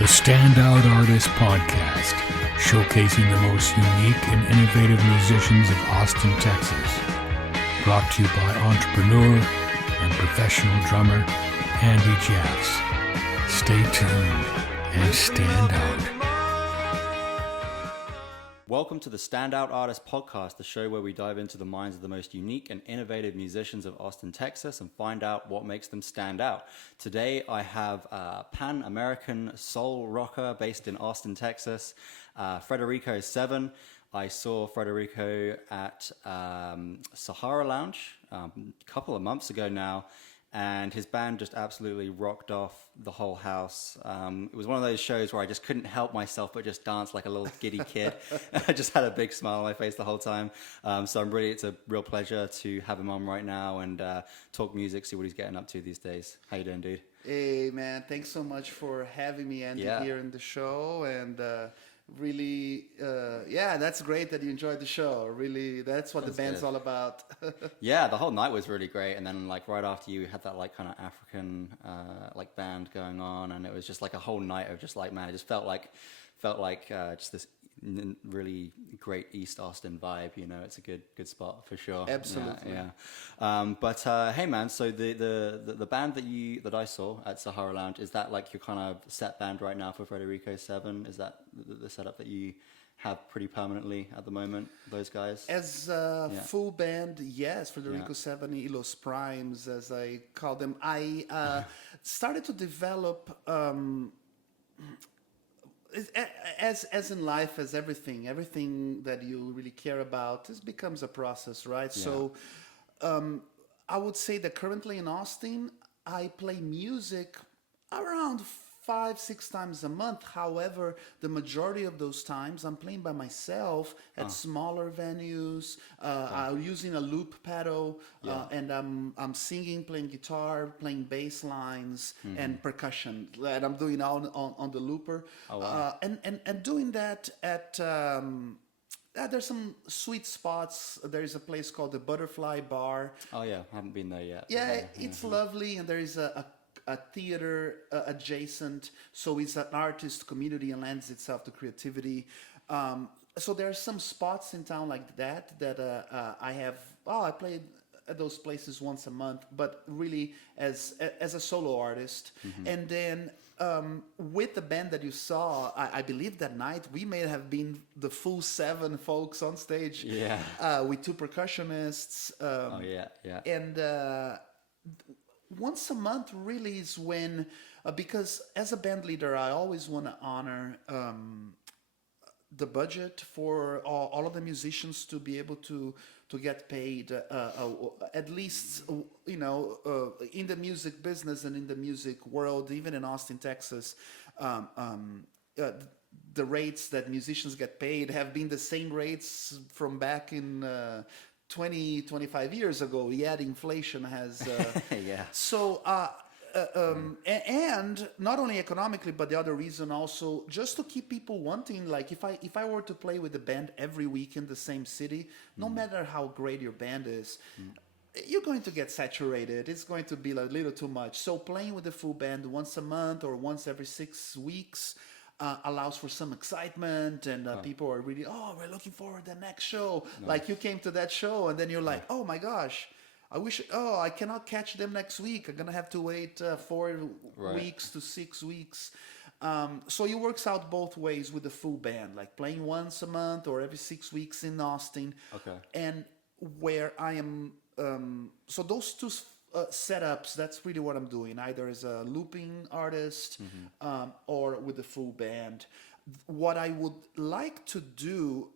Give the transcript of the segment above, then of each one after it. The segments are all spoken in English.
The Standout Artist Podcast, showcasing the most unique and innovative musicians of Austin, Texas. Brought to you by entrepreneur and professional drummer Andy Jeffs. Stay tuned and stand out. Welcome to the Standout Artist Podcast, the show where we dive into the minds of the most unique and innovative musicians of Austin, Texas, and find out what makes them stand out. Today, I have a Pan-American soul rocker based in Austin, Texas, Frederico 7. I saw Frederico at Sahara Lounge a couple of months ago now, and his band just absolutely rocked off the whole house. It was one of those shows where I just couldn't help myself but just dance like a little giddy kid. I just had a big smile on my face the whole time. So it's a real pleasure to have him on right now and talk music, see what he's getting up to these days. How you doing, dude? Hey, man. Thanks so much for having me, Andy, here in the show. And really, that's great that you enjoyed the show. Really, that's what the band's all about. Yeah, the whole night was really great. And then like right after you had that like kind of African like band going on, and it was just like a whole night of just like, man, it just felt like just this really great East Austin vibe. You know, it's a good spot for sure. Absolutely. But hey, man, so the band that I saw at Sahara Lounge, is that like your kind of set band right now for Frederico 7? Is that the setup that you have pretty permanently at the moment, those guys? As a full band, yes, Frederico 7, Ilos Primes, as I call them. I started to develop, as in life, as everything that you really care about, this becomes a process, right? Yeah. So I would say that currently in Austin, I play music around 5-6 times a month. However, the majority of those times I'm playing by myself at smaller venues. I'm using a loop pedal, and I'm singing, playing guitar, playing bass lines and percussion. And I'm doing all on the looper. Oh, wow. And doing that at there's some sweet spots. There is a place called the Butterfly Bar. Oh yeah, I haven't been there yet. Yeah, it's lovely, and there is a theater adjacent, so it's an artist community and lends itself to creativity. So there are some spots in town like that I have. I played at those places once a month, but really as a solo artist. And then with the band that you saw, I believe that night we may have been the full 7 folks on stage. Yeah. With 2 percussionists. And once a month really is when, because as a band leader, I always want to honor the budget for all of the musicians to be able to get paid, at least, in the music business and in the music world, even in Austin, Texas, the rates that musicians get paid have been the same rates from back in 25 years ago, yet inflation has so and not only economically, but the other reason also just to keep people wanting, like if I were to play with the band every week in the same city, no matter how great your band is, you're going to get saturated. It's going to be a little too much. So playing with the full band once a month or once every 6 weeks allows for some excitement, and people are really, we're looking forward to the next show. Nice. Like you came to that show, and then you're like, oh my gosh, I cannot catch them next week. I'm gonna have to wait 4 weeks to 6 weeks. So it works out both ways with the full band, like playing once a month or every 6 weeks in Austin. Okay. And where I am, so those 2 setups, that's really what I'm doing, either as a looping artist or with the full band. What I would like to do,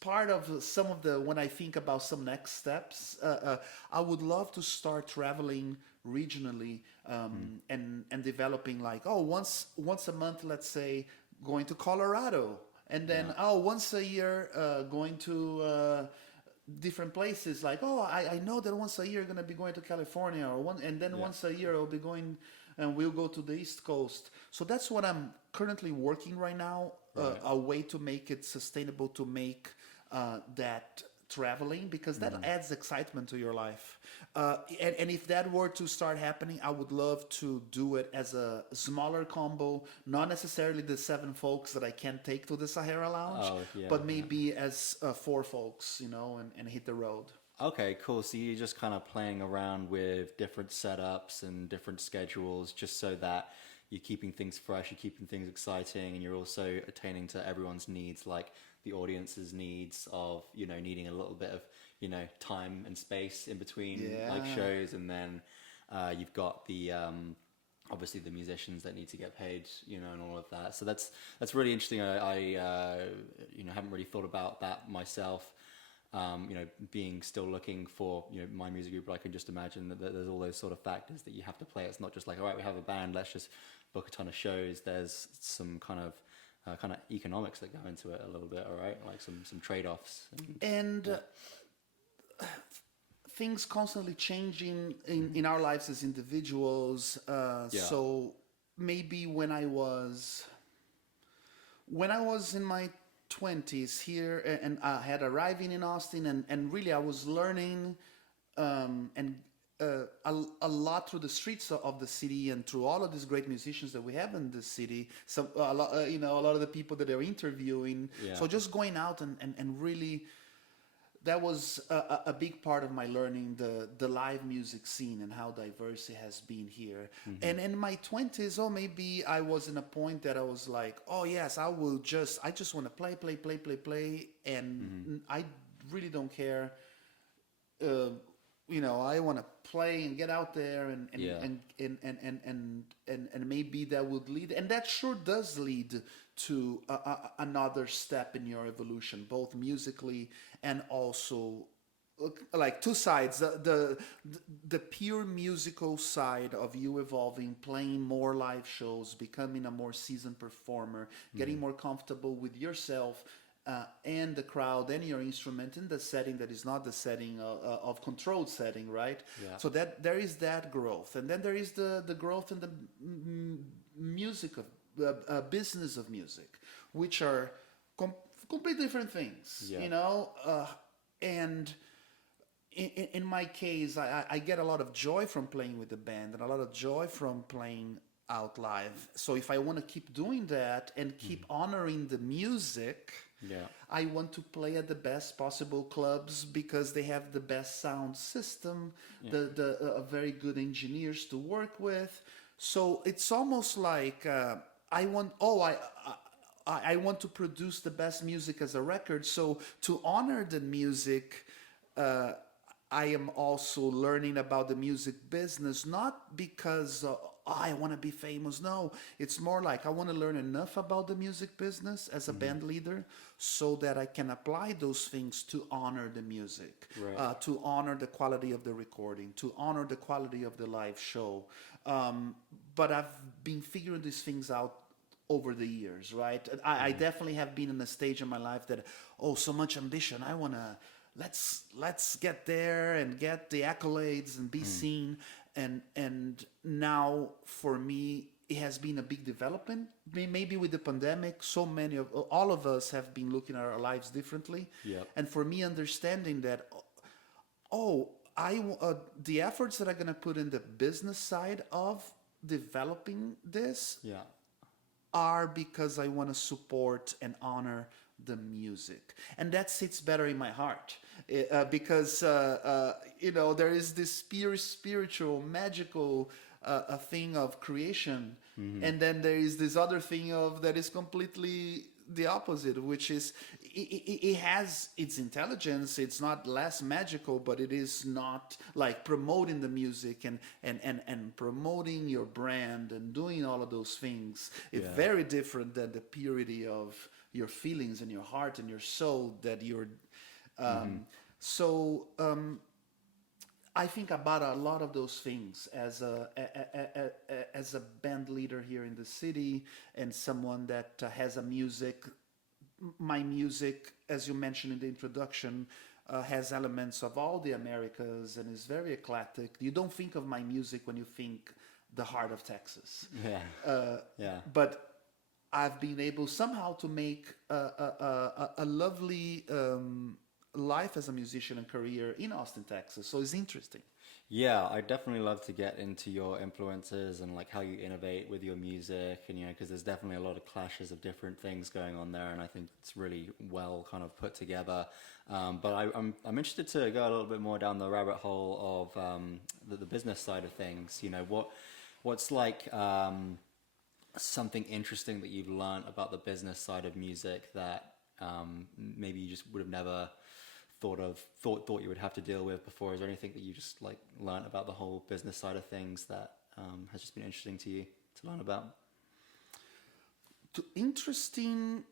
part of some of the, when I think about some next steps, I would love to start traveling regionally and developing like, once a month, let's say, going to Colorado, and then once a year going to different places, like I know that once a year I'm gonna be going to California, once a year I'll be going and we'll go to the East Coast. So that's what I'm currently working right now, a way to make it sustainable, to make that traveling, because that adds excitement to your life. And if that were to start happening, I would love to do it as a smaller combo, not necessarily the 7 folks that I can't take to the Sahara Lounge, but maybe as 4 folks, and hit the road. Okay, cool. So you're just kind of playing around with different setups and different schedules just so that you're keeping things fresh, you're keeping things exciting, and you're also attaining to everyone's needs, like the audience's needs of, needing a little bit of, time and space in between like shows. And then you've got the, obviously the musicians that need to get paid, and all of that. So that's really interesting. I haven't really thought about that myself. Being still looking for, my music group, but I can just imagine that there's all those sort of factors that you have to play. It's not just like, all right, we have a band, let's just book a ton of shows. There's some kind of economics that go into it a little bit, all right? Like some trade-offs. And things constantly changing in our lives as individuals. So maybe when I was in my 20s here, and I had arriving in Austin, and really I was learning a lot through the streets of the city and through all of these great musicians that we have in the city. A lot of the people that they're interviewing. So just going out and really, that was a big part of my learning, the live music scene and how diverse it has been here. And in my 20s, maybe I was in a point that I was like, oh yes, I just want to play, and I really don't care. I want to play and get out there, and maybe that would lead, and that sure does lead to another step in your evolution, both musically and also like 2 sides. The pure musical side of you evolving, playing more live shows, becoming a more seasoned performer, getting more comfortable with yourself and the crowd and your instrument in the setting that is not the setting of controlled setting, right? So that there is that growth, and then there is the growth in the music of business of music, which are completely different things, and in my case, I get a lot of joy from playing with the band and a lot of joy from playing out live. So if I want to keep doing that and keep honoring the music, I want to play at the best possible clubs because they have the best sound system, the very good engineers to work with. So it's almost like I want to produce the best music as a record. So to honor the music, I am also learning about the music business, not because I want to be famous. No, it's more like I want to learn enough about the music business as a band leader so that I can apply those things to honor the music, to honor the quality of the recording, to honor the quality of the live show. But I've been figuring these things out over the years, right? I definitely have been in a stage in my life that, so much ambition. I want to, let's get there and get the accolades and be seen. And now for me, it has been a big development. Maybe with the pandemic, all of us have been looking at our lives differently. And for me, understanding that, the efforts that I'm going to put in the business side of developing this are because I want to support and honor the music, and that sits better in my heart because there is this spiritual, magical thing of creation, and then there is this other thing that is completely the opposite, which is it has its intelligence. It's not less magical, but it is not like promoting the music and promoting your brand and doing all of those things. It's very different than the purity of your feelings and your heart and your soul that you're I think about a lot of those things as a band leader here in the city and someone that has my music, as you mentioned in the introduction, has elements of all the Americas and is very eclectic. You don't think of my music when you think the heart of Texas. But I've been able somehow to make a lovely life as a musician and career in Austin, Texas. So it's interesting. Yeah, I definitely love to get into your influences and like how you innovate with your music, and because there's definitely a lot of clashes of different things going on there, and I think it's really well kind of put together. But I'm interested to go a little bit more down the rabbit hole of the business side of things. What's like something interesting that you've learned about the business side of music that maybe you just would have never thought you would have to deal with before? Is there anything that you just like learned about the whole business side of things that has just been interesting to you to learn about? Interesting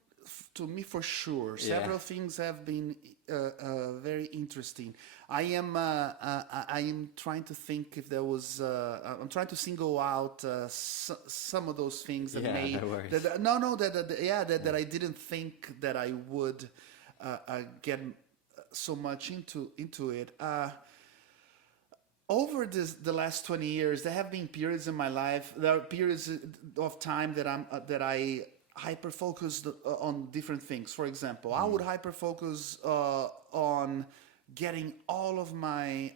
to me for sure. Several things have been very interesting. I am trying to think if there was. I'm trying to single out some of those things that no worries. that I didn't think that I would get so much into it. Over the last 20 years, there have been periods in my life. There are periods of time that I hyper focused on different things. For example, I would hyper focus on getting all of my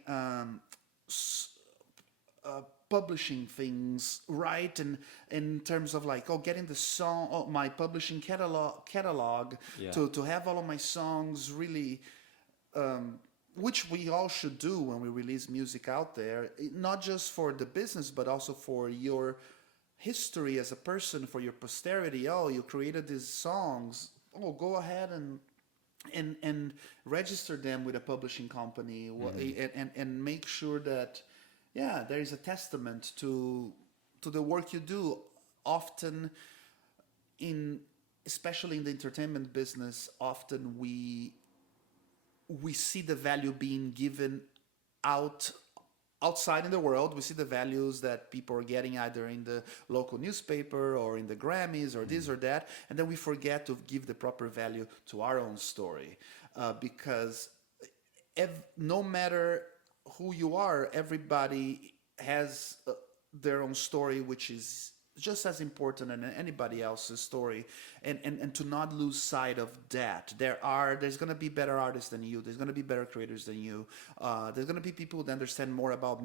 publishing things right, and in terms of like getting the song, my publishing catalog to have all of my songs really. Which we all should do when we release music out there, not just for the business, but also for your history as a person, for your posterity. Oh, you created these songs. Oh, go ahead and register them with a publishing company, and make sure that, there is a testament to the work you do. Often, especially in the entertainment business, often we see the value being given outside in the world. We see the values that people are getting either in the local newspaper or in the Grammys or this or that, and then we forget to give the proper value to our own story, because no matter who you are, everybody has their own story, which is just as important as anybody else's story, and to not lose sight of that. There's going to be better artists than you. There's going to be better creators than you. There's going to be people that understand more about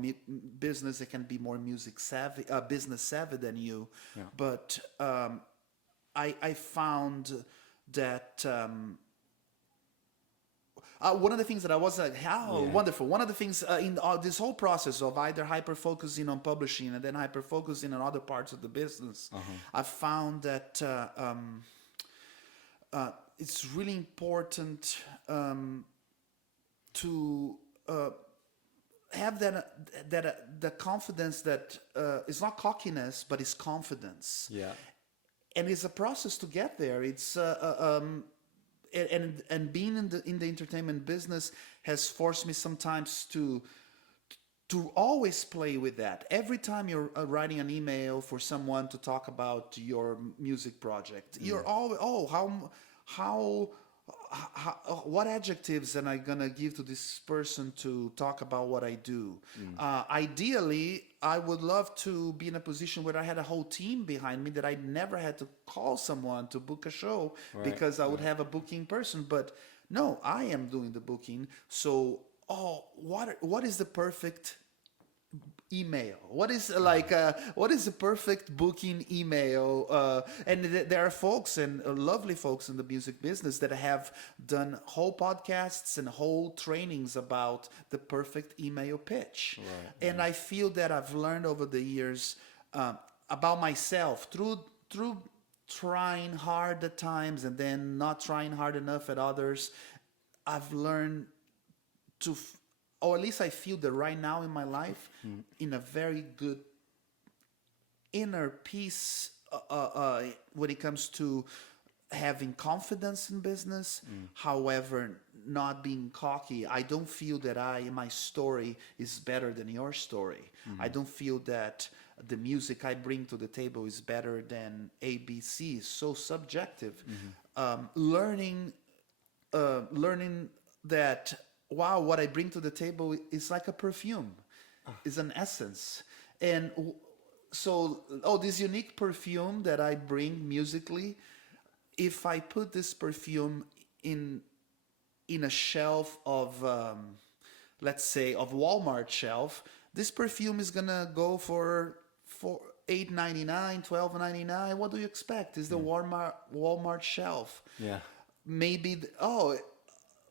business, that can be more business savvy than you. Yeah. But I found that one of the things that I was like, how wonderful. One of the things in this whole process of either hyper focusing on publishing and then hyper focusing on other parts of the business, I found that it's really important to have that confidence that it's not cockiness, but it's confidence. Yeah. And it's a process to get there. It's and being in the entertainment business has forced me sometimes to always play with that. Every time you're writing an email for someone to talk about your music project, you're always, what adjectives am I gonna give to this person to talk about what I do? Ideally, I would love to be in a position where I had a whole team behind me, that I never had to call someone to book a show, because I would have a booking person. But no, I am doing the booking. So, what is the perfect email? What is the perfect booking email? And there are folks, and lovely folks in the music business, that have done whole podcasts and whole trainings about the perfect email pitch. And I feel that I've learned over the years about myself through trying hard at times and then not trying hard enough at others. I've learned to or at least I feel that right now in my life, in a very good inner peace when it comes to having confidence in business. However, not being cocky. I don't feel that my story is better than your story. I don't feel that the music I bring to the table is better than ABC. It's so subjective. Learning that, wow, what I bring to the table is like a perfume, is an essence. And so, this unique perfume that I bring musically, if I put this perfume in in a shelf of, let's say, of Walmart shelf, this perfume is gonna go for $8.99, $12.99. What do you expect? Is the Walmart shelf? Yeah. Maybe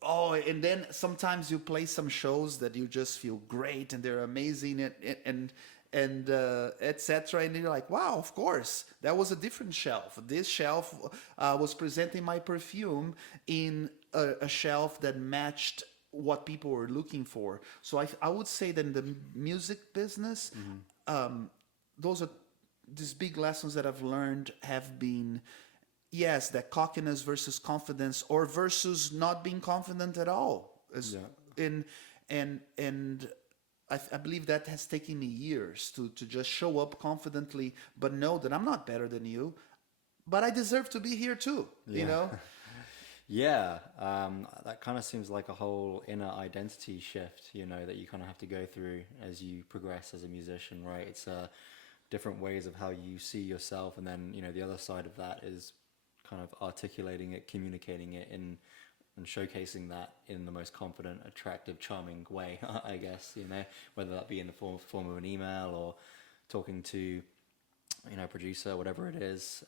and then sometimes you play some shows that you just feel great and they're amazing and etc. And you're like, wow, of course, that was a different shelf. This shelf was presenting my perfume in a shelf that matched what people were looking for. So I would say that in the music business, those are these big lessons that I've learned have been, yes, that cockiness versus confidence, or versus not being confident at all. And I believe that has taken me years to just show up confidently, but know that I'm not better than you, but I deserve to be here too, you know? Yeah, that kind of seems like a whole inner identity shift, you know, that you kind of have to go through as you progress as a musician, right? It's different ways of how you see yourself, and then, you know, the other side of that is kind of articulating it, communicating it and showcasing that in the most confident, attractive, charming way, I guess, you know, whether that be in the form of an email or talking to, you know, a producer, whatever it is,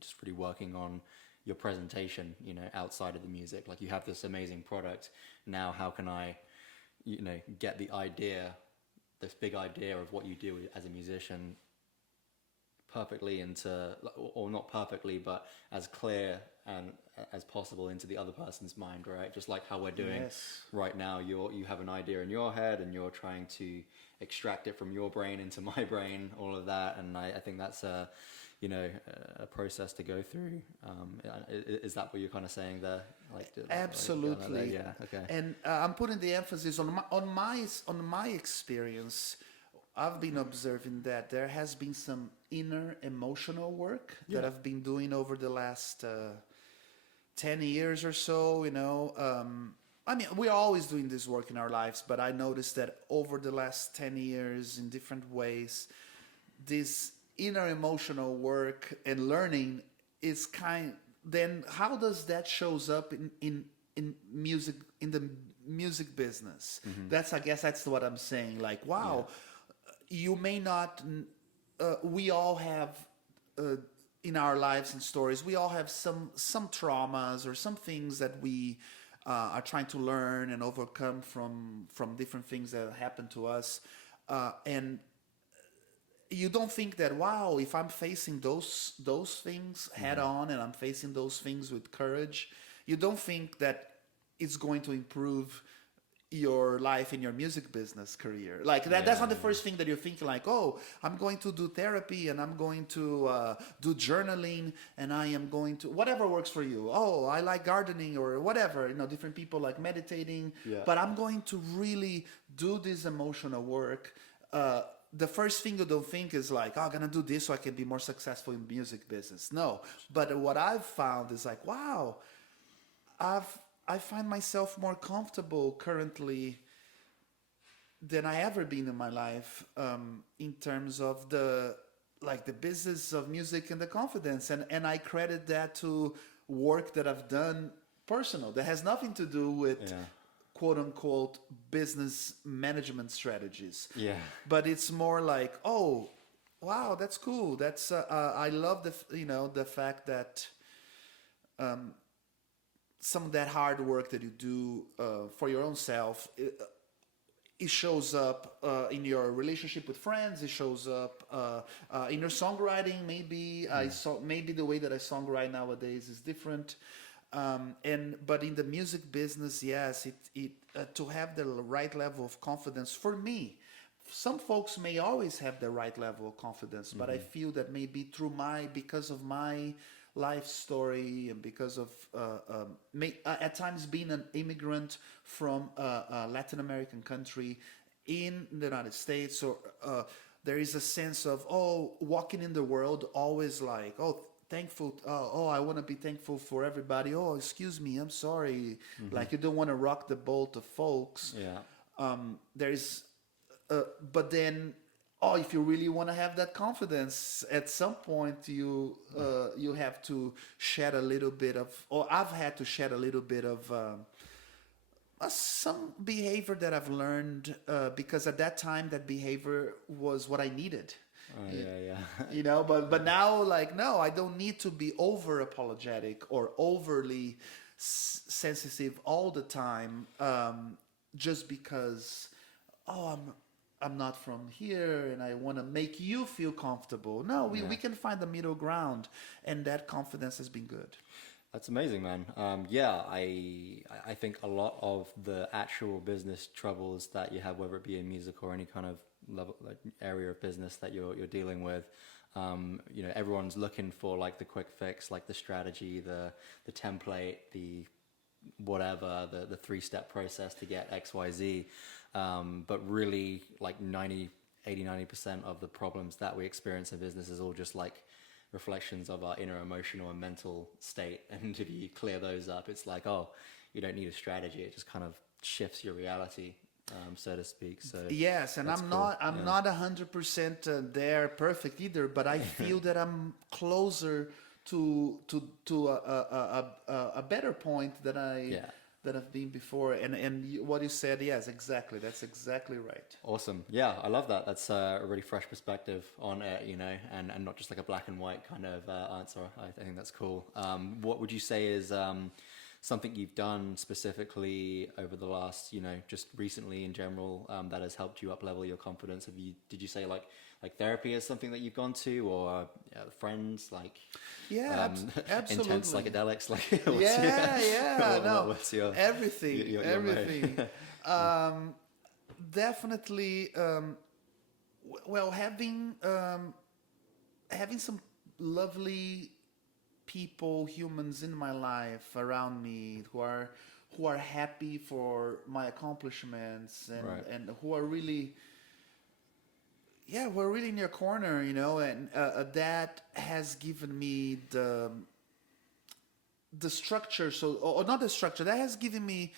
just really working on your presentation, you know, outside of the music. Like, you have this amazing product. Now, how can I, you know, get the idea, this big idea of what you do as a musician perfectly into, or not perfectly, but as clear and as possible into the other person's mind, right? Just like how we're doing right now. You have an idea in your head and you're trying to extract it from your brain into my brain, all of that. And I think that's a process to go through. Is that what you're kind of saying there? Absolutely. Like, yeah. Okay. And I'm putting the emphasis on my experience. I've been observing that there has been some inner emotional work that I've been doing over the last 10 years or so, you know. I mean, we're always doing this work in our lives, but I noticed that over the last 10 years, in different ways, this inner emotional work and learning is then how does that shows up in music, in the music business? I guess that's what I'm saying. Like, wow, you may not, we all have in our lives and stories, we all have some traumas or some things that we are trying to learn and overcome from different things that happen to us. And you don't think that, wow, if I'm facing those things head on and I'm facing those things with courage, you don't think that it's going to improve your life in your music business career. Like that's not the first thing that you're thinking, like, oh, I'm going to do therapy and I'm going to do journaling and I am going to, whatever works for you. Oh, I like gardening or whatever, you know, different people like meditating, but I'm going to really do this emotional work. The first thing you don't think is like, oh, I'm gonna do this so I can be more successful in music business. No, but what I've found is like, wow, I find myself more comfortable currently than I ever been in my life, in terms of the business of music and the confidence, and I credit that to work that I've done personal that has nothing to do with quote unquote business management strategies. But it's more like, oh, wow, that's cool. That's I love the fact that some of that hard work that you do for your own self, it shows up in your relationship with friends. It shows up in your songwriting. Maybe the way that I songwrite nowadays is different. But in the music business, yes, it to have the right level of confidence for me. Some folks may always have the right level of confidence, but I feel that maybe because of my life story and because of at times being an immigrant from a Latin American country in the United States, or there is a sense of, walking in the world always like, thankful. I want to be thankful for everybody. Oh, excuse me, I'm sorry. Like, you don't want to rock the boat of folks. There is, but then, if you really want to have that confidence, at some point you have to shed a little bit of, or I've had to shed a little bit of some behavior that I've learned because at that time that behavior was what I needed. Oh, yeah. But now, like, no, I don't need to be over apologetic or overly sensitive all the time, just because, oh, I'm not from here and I want to make you feel comfortable. No, we can find the middle ground, and that confidence has been good. That's amazing, man. I think a lot of the actual business troubles that you have, whether it be in music or any kind of level, like, area of business that you're dealing with, everyone's looking for like the quick fix, like the strategy, the template, the whatever, the 3-step process to get XYZ. But really, like 90% of the problems that we experience in business is all just like reflections of our inner emotional and mental state. And if you clear those up, it's like, oh, you don't need a strategy. It just kind of shifts your reality, so to speak. So yes, and I'm cool. not 100% there perfect either, but I feel that I'm closer to a better point than I've been before. And what you said, yes, exactly. That's exactly right. Awesome. Yeah, I love that. That's a really fresh perspective on it, and not just like a black and white kind of answer. I think that's cool. What would you say is something you've done specifically over the last, just recently in general, that has helped you up level your confidence? Did you say like therapy is something that you've gone to, or friends, like absolutely, intense psychedelics, like what's your everything. Definitely. Well, having some lovely people, humans in my life around me who are happy for my accomplishments and who are really we're really in your corner, and that has given me the structure. So, or not the structure, that has given me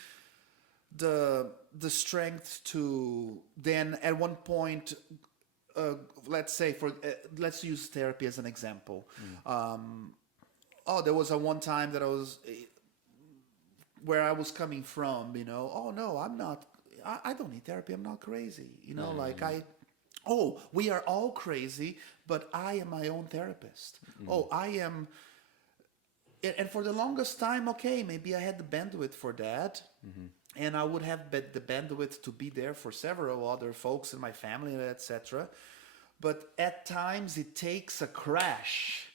the strength to then at one point, let's say let's use therapy as an example. There was one time that I was where I was coming from, oh no, I'm not, I don't need therapy, I'm not crazy, we are all crazy, but I am my own therapist. I am. And for the longest time, okay, maybe I had the bandwidth for that. And I would have the bandwidth to be there for several other folks in my family, etc. But at times it takes a crash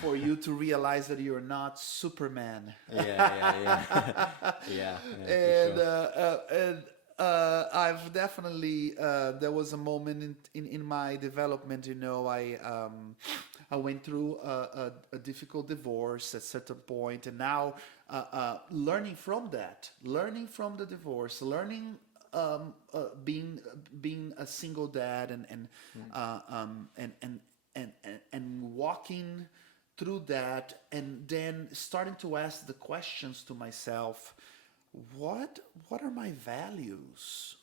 for you to realize that you're not Superman. And I've definitely there was a moment in my development, I went through a difficult divorce at a certain point, and now learning from the divorce, learning being a single dad and walking through that, and then starting to ask the questions to myself. What are my values?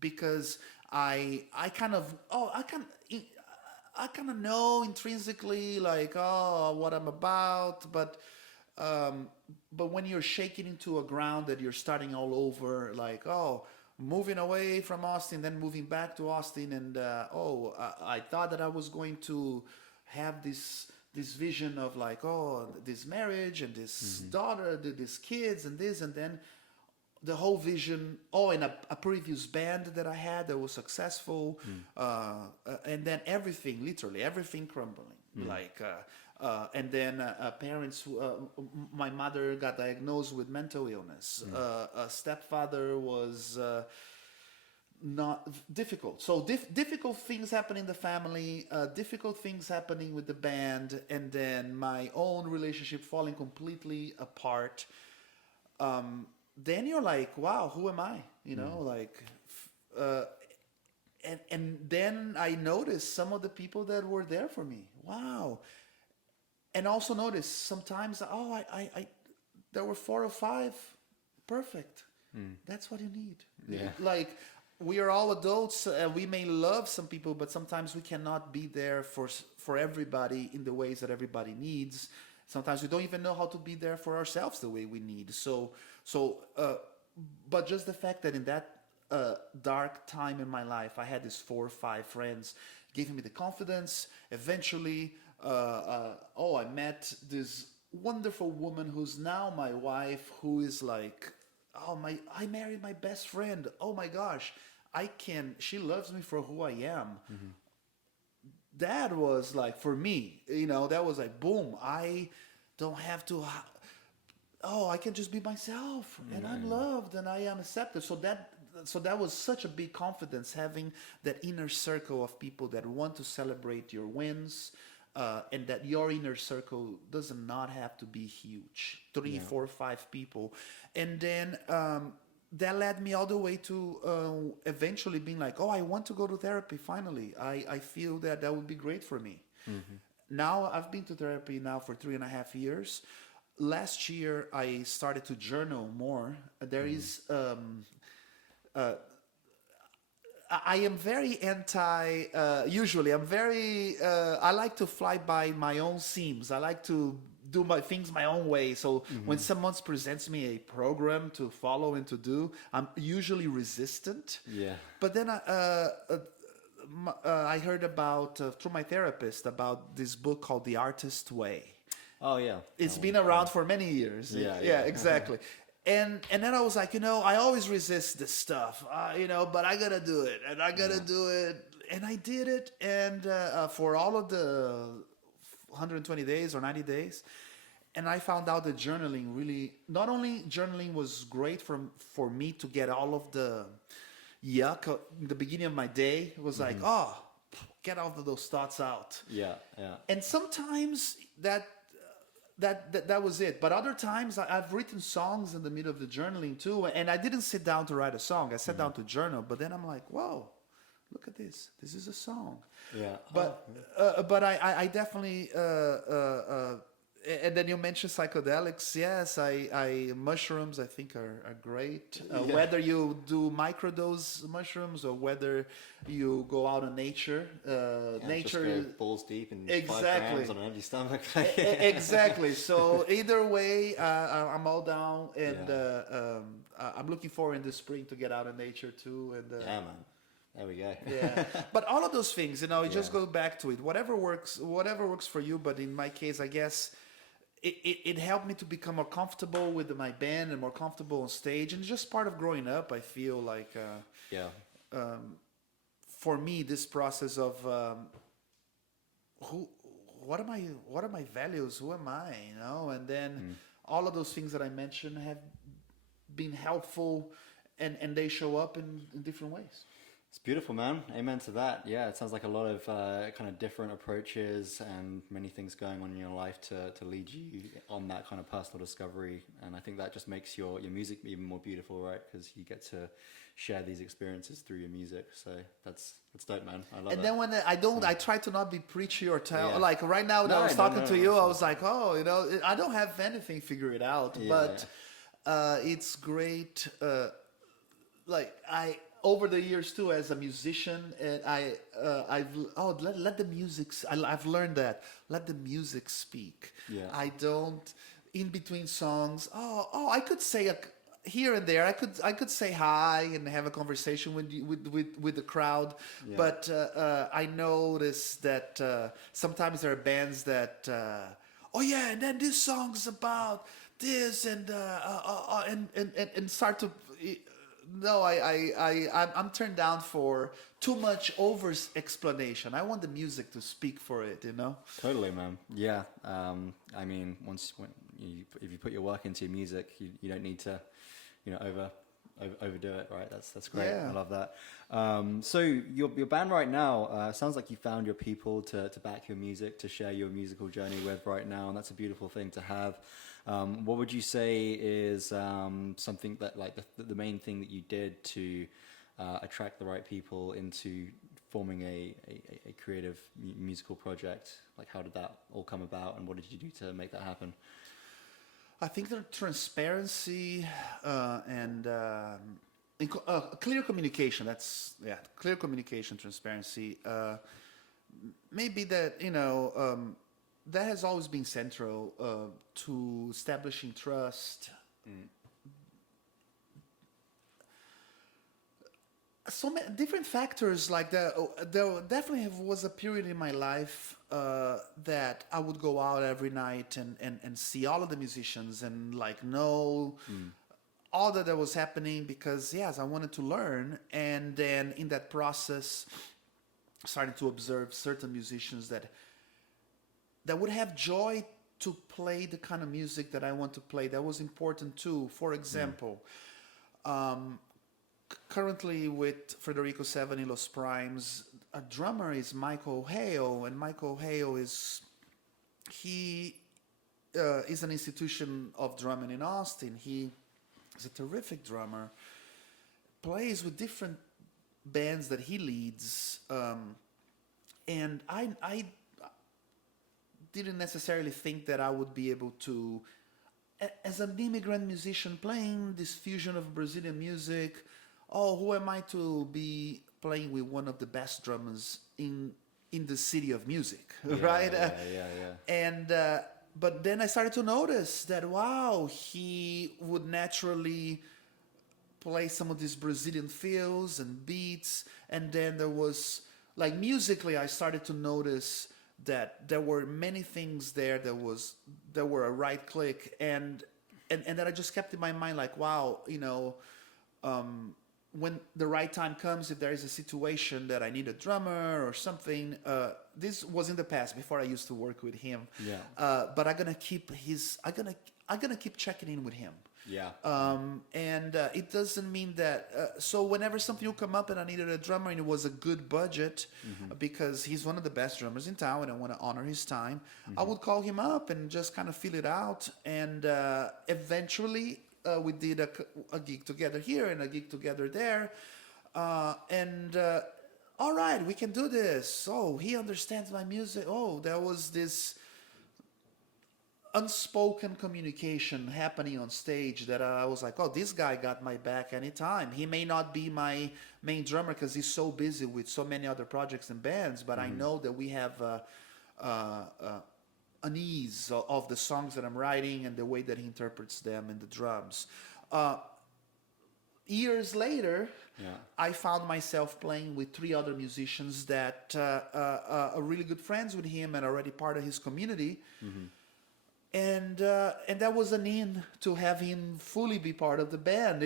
Because I kind of know intrinsically, like, what I'm about, but when you're shaking into a ground that you're starting all over, like, moving away from Austin, then moving back to Austin, and I thought that I was going to have this vision of like, this marriage and this daughter, these kids and this, and then the whole vision, in a previous band that I had that was successful, and then literally everything crumbling. And then parents, my mother got diagnosed with mental illness. A stepfather was not difficult. So difficult things happen in the family, difficult things happening with the band, and then my own relationship falling completely apart. Then you're like, wow, who am I? And then I noticed some of the people that were there for me. Wow. And also notice sometimes, there were 4 or 5, perfect. That's what you need. Yeah. Like, we are all adults. We may love some people, but sometimes we cannot be there for everybody in the ways that everybody needs. Sometimes we don't even know how to be there for ourselves the way we need. So but just the fact that in that dark time in my life, I had these 4 or 5 friends giving me the confidence. Eventually, I met this wonderful woman who's now my wife, who is like, I married my best friend. Oh my gosh, she loves me for who I am. That was like, for me, that was like, boom, I don't have to, I can just be myself, and I'm loved and I am accepted. So that was such a big confidence, having that inner circle of people that want to celebrate your wins, and that your inner circle does not have to be huge, 3, 4, 5 people. And then that led me all the way to eventually being like, I want to go to therapy finally. I feel that would be great for me. Now I've been to therapy now for 3.5 years. Last year I started to journal more. There is I am very usually I'm very, I like to fly by my own seams. I like to do my things my own way. So when someone presents me a program to follow and to do, I'm usually resistant. Yeah. But then I heard about, through my therapist, about this book called The Artist Way. Oh, yeah. It's been around for many years. Yeah. Exactly. And then I was like, I always resist this stuff, but I gotta do it, and I gotta do it, and I did it, and for all of the 120 days or 90 days, and I found out that journaling really, not only journaling was great for me to get all of the yuck in the beginning of my day. It was like, get all of those thoughts out. Yeah. And sometimes that was it. But other times I've written songs in the middle of the journaling too, and I didn't sit down to write a song. I sat down to journal, but then I'm like, whoa, look at this. This is a song. Yeah. But I definitely and then you mentioned psychedelics. Yes, I mushrooms I think are great. Whether you do microdose mushrooms or whether you go out in nature, nature just go balls deep and 5 exactly grams on an empty stomach. Exactly. So either way, I'm all down, and I'm looking forward in the spring to get out in nature too. And yeah, man. There we go. Yeah, but all of those things, it just goes back to it. Whatever works for you. But in my case, I guess it helped me to become more comfortable with my band and more comfortable on stage, and it's just part of growing up. I feel like, for me, this process of what are my values? Who am I? And then all of those things that I mentioned have been helpful, and they show up in different ways. It's beautiful, man. Amen to that. Yeah, it sounds like a lot of kind of different approaches and many things going on in your life to lead you on that kind of personal discovery. And I think that just makes your music even more beautiful, right? Because you get to share these experiences through your music. So that's dope, man. I love it. And then when I try to not be preachy or tell, like right now that No, I was talking to you, absolutely. I was like, I don't have anything figured out, but it's great. Over the years too, as a musician, and let the music. I've learned that let the music speak. Yeah. I don't in between songs. I could say here and there. I could say hi and have a conversation with the crowd. Yeah. But I notice that sometimes there are bands that and then this song's about this and start to. No, I'm turned down for too much over explanation. I want the music to speak for it, Totally, man. Yeah. I mean, if you put your work into your music, you don't need to, overdo it, right? That's great. Yeah. I love that. So your band right now sounds like you found your people to back your music, to share your musical journey with right now, and that's a beautiful thing to have. What would you say is something that, like, the main thing that you did to attract the right people into forming a creative musical project? Like, how did that all come about, and what did you do to make that happen? I think the transparency and clear communication. Clear communication, transparency. Maybe that that has always been central to establishing trust. so many different factors like that. There definitely was a period in my life that I would go out every night and see all of the musicians and like know all that was happening because yes, I wanted to learn. And then in that process, starting to observe certain musicians that would have joy to play the kind of music that I want to play. That was important too. For example, currently with Frederico 7 in Los Primes, a drummer is Michael Hale, and Michael Hale he is an institution of drumming in Austin. He is a terrific drummer, plays with different bands that he leads, and I didn't necessarily think that I would be able to, as an immigrant musician playing this fusion of Brazilian music. Oh, who am I to be playing with one of the best drummers in the city of music, right? And but then I started to notice that wow, he would naturally play some of these Brazilian feels and beats, and then there was like musically, I started to notice that there were many things there that were a right click, and that I just kept in my mind like wow, when the right time comes, if there is a situation that I need a drummer or something, this was in the past before I used to work with him. Yeah. But I'm gonna keep checking in with him. Yeah. And it doesn't mean that. So whenever something will come up and I needed a drummer and it was a good budget, because he's one of the best drummers in town and I want to honor his time, I would call him up and just kind of feel it out. And eventually we did a gig together here and a gig together there. All right, we can do this. Oh, he understands my music. Oh, there was this unspoken communication happening on stage that I was like, oh, this guy got my back anytime. He may not be my main drummer because he's so busy with so many other projects and bands, but I know that we have an ease of the songs that I'm writing and the way that he interprets them and the drums. Years later, I found myself playing with 3 other musicians that are really good friends with him and already part of his community. And that was an in to have him fully be part of the band,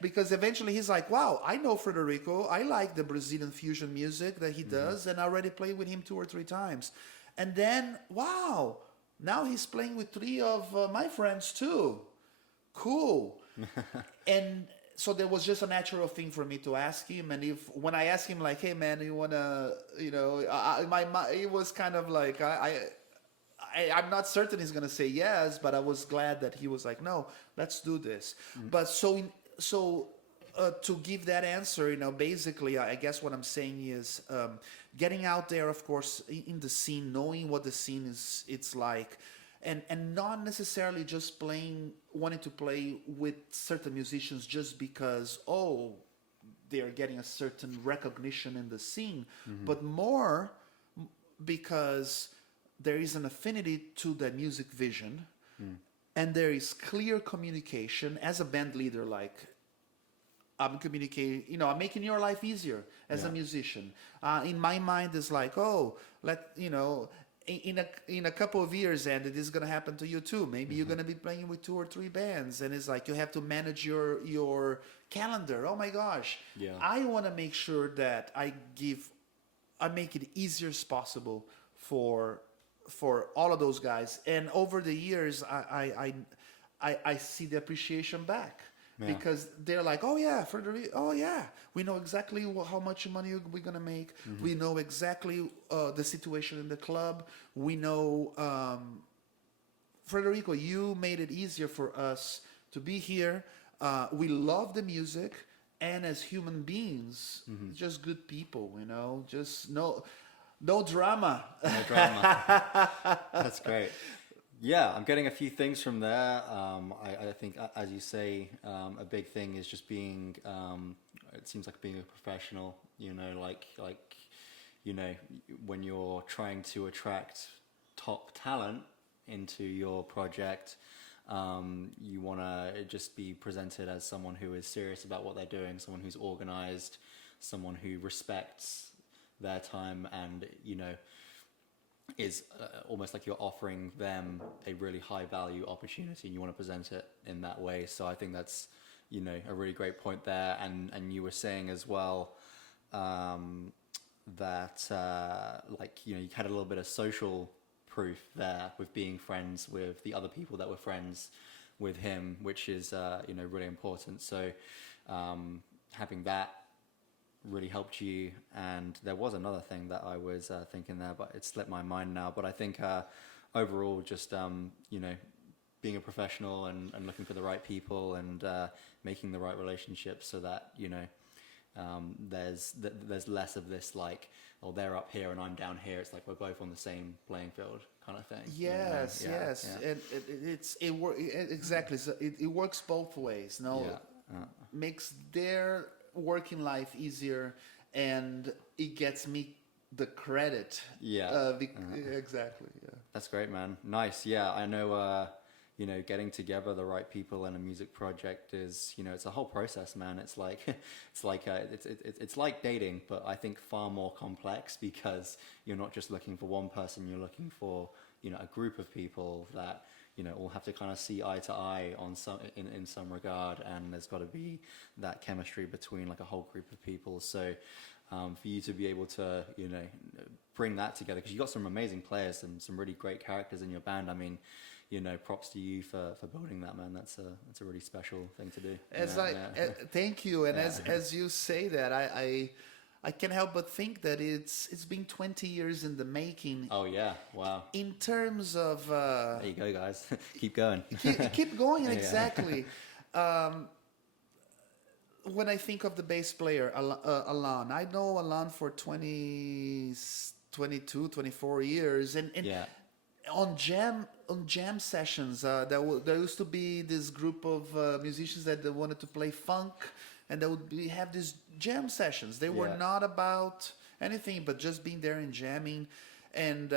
because eventually he's like, wow, I know Frederico. I like the Brazilian fusion music that he does, and I already played with him 2 or 3 times. And then, wow, now he's playing with 3 of my friends too. Cool. And so there was just a natural thing for me to ask him. And when I asked him, like, hey, man, you want to, it was kind of like, I'm not certain he's going to say yes, but I was glad that he was like, no, let's do this. But to give that answer, basically, I guess what I'm saying is getting out there, of course, in the scene, knowing what the scene is, it's like, and not necessarily just wanting to play with certain musicians just because, oh, they are getting a certain recognition in the scene, but more because there is an affinity to the music vision, and there is clear communication as a band leader, like, I'm communicating, I'm making your life easier as a musician. In my mind, it's like, oh, in a couple of years, and it is going to happen to you too. Maybe you're going to be playing with 2 or 3 bands, and it's like you have to manage your calendar. Oh my gosh. Yeah. I want to make sure that I make it easier as possible for all of those guys. And over the years, I see the appreciation back. Yeah. Because they're like, oh yeah, Frederico, oh yeah, we know exactly how much money we're gonna make. We know exactly the situation in the club. We know, Frederico, you made it easier for us to be here. We love the music, and as human beings, just good people, just no drama. No drama. That's great. Yeah, I'm getting a few things from there. I think, as you say, a big thing is just being. It seems like being a professional. When you're trying to attract top talent into your project, you want to just be presented as someone who is serious about what they're doing, someone who's organized, someone who respects their time and, you know, is almost like you're offering them a really high value opportunity, and you want to present it in that way. So I think that's, you know, a really great point there. And you were saying as well, that like, you know, you had a little bit of social proof there with being friends with the other people that were friends with him, which is you know, really important. So having that really helped you. And there was another thing that I was thinking there, but it slipped my mind now. But I think overall, just you know, being a professional and looking for the right people and making the right relationships, so that, you know, there's less of this like, oh, they're up here and I'm down here. It's like we're both on the same playing field kind of thing. Yes, you know? yes, Yeah. and exactly. So it works both ways. No, Yeah. makes their working life easier, and it gets me the credit. Yeah. Exactly. Yeah. That's great, man. Nice. Yeah, I know. You know, getting together the right people in a music project is, you know, it's a whole process, man. It's like, it's like dating, but I think far more complex, because you're not just looking for one person. You're looking for, you know, a group of people that, you know, all have to kind of see eye to eye on some in some regard, and there's got to be that chemistry between like a whole group of people. So for you to be able to, you know, bring that together, because you got some amazing players and some really great characters in your band. I mean, you know, props to you for building that, man. That's a really special thing to do. Thank you. And as you say that, I can't help but think that it's been 20 years in the making. Oh yeah, wow. In terms of there you go, guys. Keep going. keep going. Exactly. When I think of the bass player, Alan, I know Alan for 22, 24 years, and yeah. on jam sessions, there used to be this group of musicians that they wanted to play funk, and they would have these jam sessions. They were not about anything but just being there and jamming, and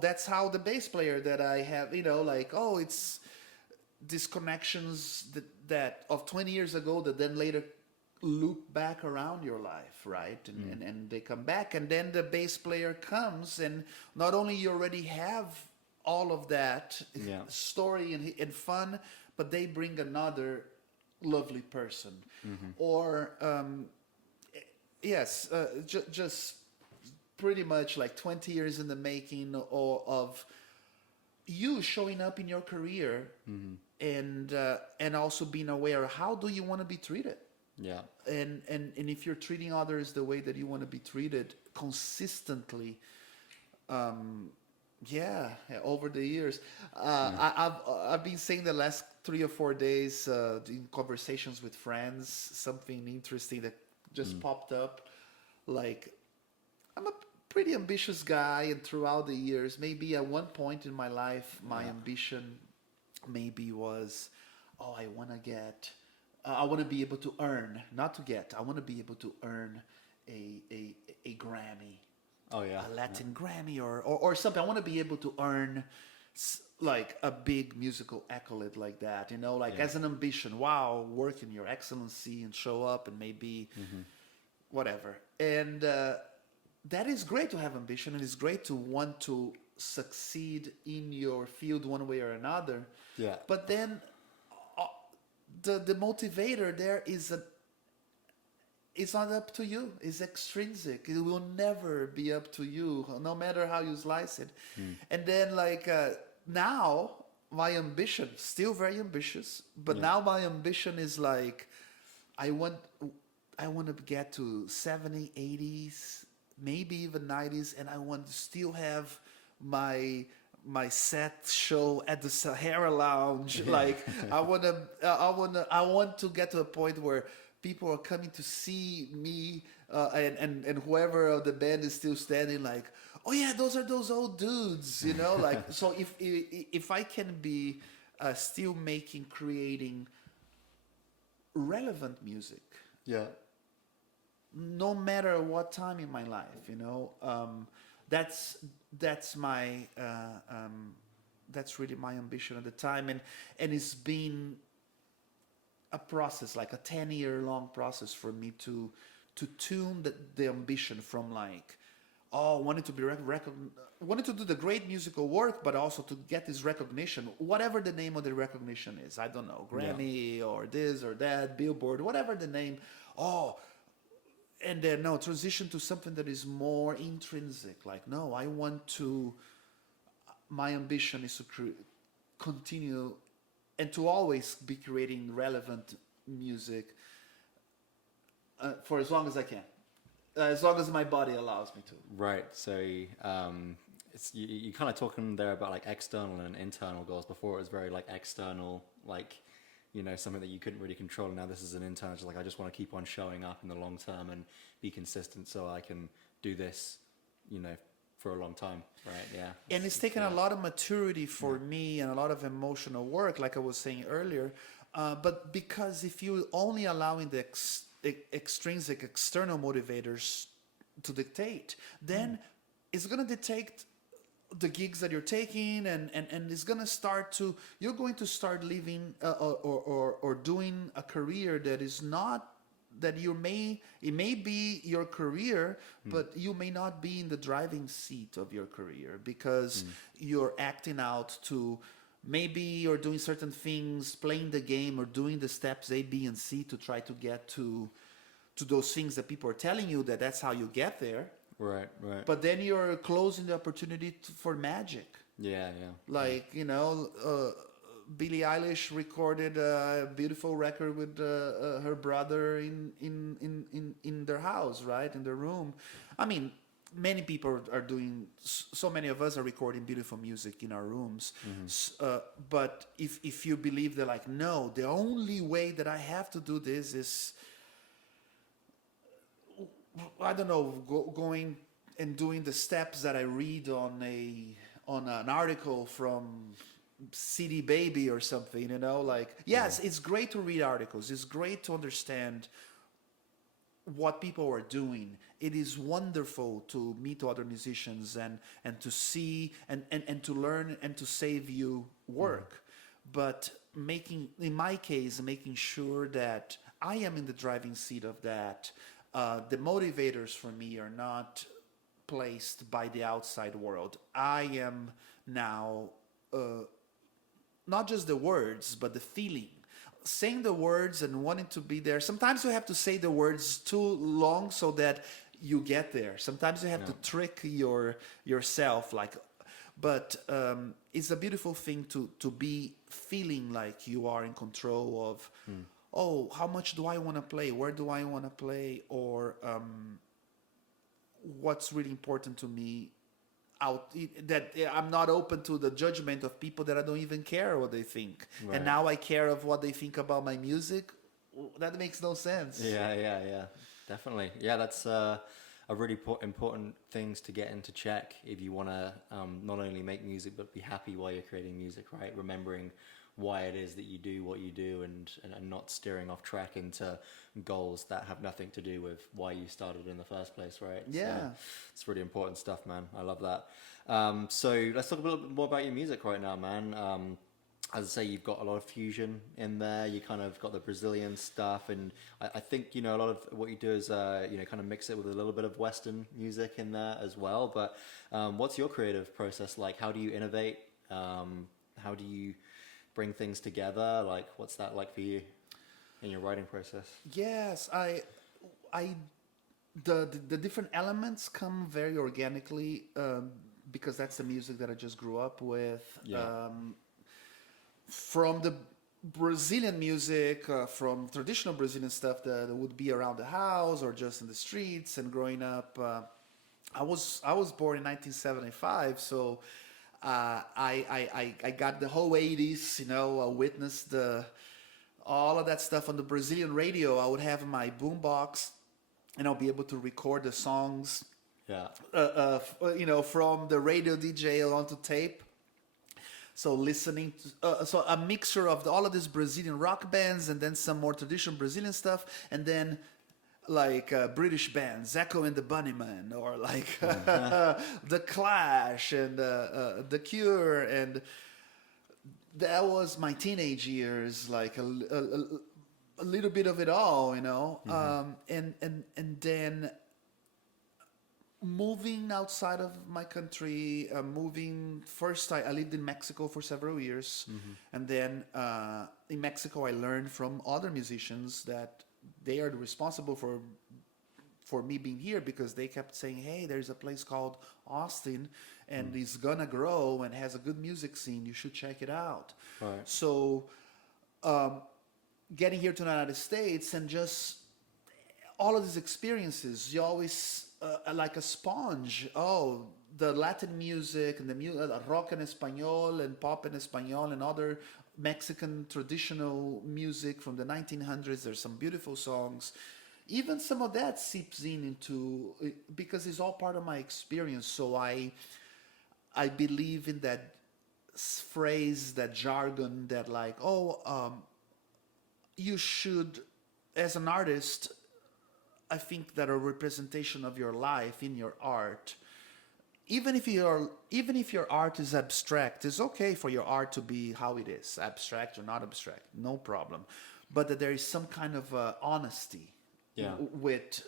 that's how the bass player that I have, you know, like, it's these connections that of 20 years ago that then later loop back around your life, right? And they come back, and then the bass player comes, and not only you already have all of that story and fun, but they bring another lovely person. Or just pretty much like 20 years in the making of you showing up in your career, and also being aware of how do you want to be treated. Yeah. And if you're treating others the way that you want to be treated consistently, over the years, I've been saying the last 3 or 4 days in conversations with friends, something interesting that just popped up. Like, I'm a pretty ambitious guy, and throughout the years, maybe at one point in my life, my ambition maybe was, I want to get. I want to be able to earn, not to get. I want to be able to earn a Grammy. Oh yeah. A Latin Grammy or something. I want to be able to earn like a big musical accolade like that. You know, like as an ambition. Wow, work in your excellency and show up and maybe whatever. And that is great to have ambition, and it's great to want to succeed in your field one way or another. Yeah. But then the motivator there it's not up to you. It's extrinsic. It will never be up to you, no matter how you slice it. And then now my ambition, still very ambitious, but now my ambition is like, I want to get to 70s, 80s, maybe even 90s, and I want to still have my set show at the Sahara Lounge. Like I want to get to a point where people are coming to see me, and whoever of the band is still standing, like, oh yeah, those are those old dudes, you know. Like, so if I can be still creating relevant music, no matter what time in my life, you know, that's my that's really my ambition at the time, and it's been a process, like a 10-year long process for me to tune the ambition from like, oh, wanted to be wanted to do the great musical work, but also to get this recognition, whatever the name of the recognition is. I don't know, Grammy or this or that, Billboard, whatever the name. Oh, and then no, transition to something that is more intrinsic. Like, no, I want to. My ambition is to continue and to always be creating relevant music for as long as I can, as long as my body allows me to. Right. So it's you kind of talking there about like external and internal goals. Before it was very like external, like, you know, something that you couldn't really control. Now this is an internal, just like I just want to keep on showing up in the long term and be consistent so I can do this, you know, for a long time, right? Yeah. And it's taken a lot of maturity for me and a lot of emotional work, like I was saying earlier. But because if you only allowing the extrinsic external motivators to dictate, then it's going to dictate the gigs that you're taking, and it's going to start to, you're going to start living or doing a career that is not, that it may be your career, but you may not be in the driving seat of your career because you're acting out to, maybe you're doing certain things, playing the game or doing the steps A, B, and C to try to get to those things that people are telling you that that's how you get there. Right, right. But then you're closing the opportunity for magic. Yeah, yeah. Like, you know, Billie Eilish recorded a beautiful record with her brother in their house, right, in their room. I mean, many people are doing. So many of us are recording beautiful music in our rooms. But if you believe that, like, no, the only way that I have to do this is, I don't know, going and doing the steps that I read on an article from CD Baby or something, you know, like, yes, it's great to read articles. It's great to understand what people are doing. It is wonderful to meet other musicians and to see and to learn and to save you work. But in my case, making sure that I am in the driving seat of that. The motivators for me are not placed by the outside world. I am now not just the words, but the feeling. Saying the words and wanting to be there. Sometimes you have to say the words too long so that you get there. Sometimes you have to trick yourself. But it's a beautiful thing to be feeling like you are in control of. Oh, how much do I want to play? Where do I want to play? Or what's really important to me? That I'm not open to the judgment of people that I don't even care what they think. Right. And now I care of what they think about my music. That makes no sense. Yeah. Definitely. Yeah, that's a really important things to get into check if you want to not only make music but be happy while you're creating music, right? Remembering why it is that you do what you do and not steering off track into goals that have nothing to do with why you started in the first place, right? Yeah. So it's really important stuff, man. I love that. So let's talk a little bit more about your music right now, man. As I say, you've got a lot of fusion in there. You kind of got the Brazilian stuff, and I think, you know, a lot of what you do is, you know, kind of mix it with a little bit of Western music in there as well. But what's your creative process like? How do you innovate? How do you bring things together? Like, what's that like for you in your writing process? Yes, the different elements come very organically because that's the music that I just grew up with. Yeah. From the Brazilian music, from traditional Brazilian stuff that would be around the house or just in the streets. And growing up, I was born in 1975, so I got the whole 80s, you know. I witnessed all of that stuff on the Brazilian radio. I would have my boombox, and I'll be able to record the songs, you know, from the radio DJ onto tape. So listening to, so a mixture of all of these Brazilian rock bands and then some more traditional Brazilian stuff, and then like British bands, Echo and the Bunnymen, or like The Clash and The Cure, and that was my teenage years, like a little bit of it all, you know. And then moving outside of my country, moving first, I lived in Mexico for several years, and then in Mexico I learned from other musicians that they are responsible for me being here, because they kept saying, hey, there's a place called Austin and it's gonna grow and has a good music scene, you should check it out. Right. So getting here to the United States and just all of these experiences, you always like a sponge. Oh, the Latin music and the rock en español and pop en español and other Mexican traditional music from the 1900s. There's some beautiful songs. Even some of that seeps into, because it's all part of my experience. So I believe in that phrase, that jargon, that like, you should, as an artist, I think that a representation of your life in your art, even if your art is abstract, it's okay for your art to be how it is, abstract or not abstract, no problem. But that there is some kind of honesty with